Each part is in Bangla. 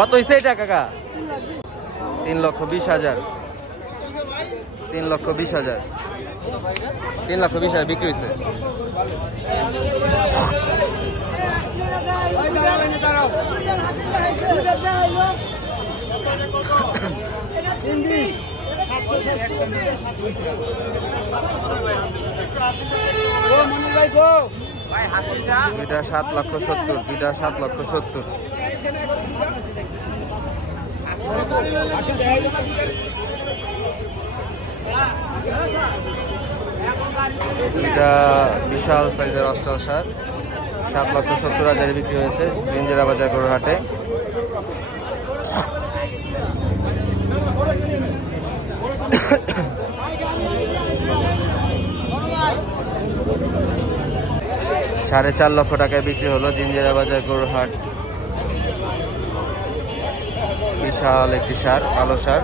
কত হয়েছে এটা কাকা? 3,20,000। 3,20,000। 3,20,000 বিক্রি হয়েছে। দুইটা 7,70,000, দুইটা 7,70,000। দুইটা বিশাল সাইজের অস্ট্রাল সার 7,70,000 বিক্রি হয়েছে জিঞ্জিরা বাজার গরুর হাটে। $4.5 লক্ষ টাকায় বিক্রি হলো জিঞ্জিরা বাজার গরুর হাট। বিশাল একটি সার, কালো সার।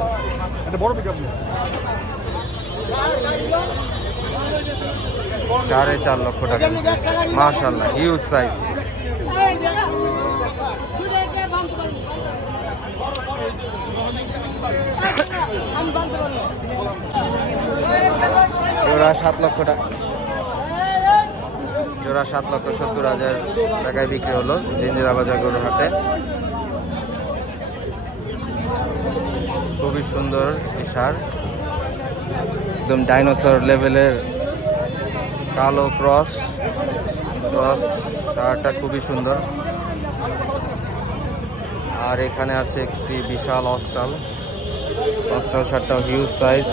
$4.5 লক্ষ টাকা, মাশাআল্লাহ হিউজ সাইজ। জোড়া 7 লক্ষ টাকা, জোড়া 7,70,000 টাকায় বিক্রি হলো জিঞ্জিরা বাজার গরুর হাটে। খুবই সুন্দর এই সার, একদম ডাইনোসর লেভেলের কালো ক্রস সারটা খুবই সুন্দর। আর এখানে আছে একটি বিশাল অস্ট্রাল সারটাও হিউজ সাইজ।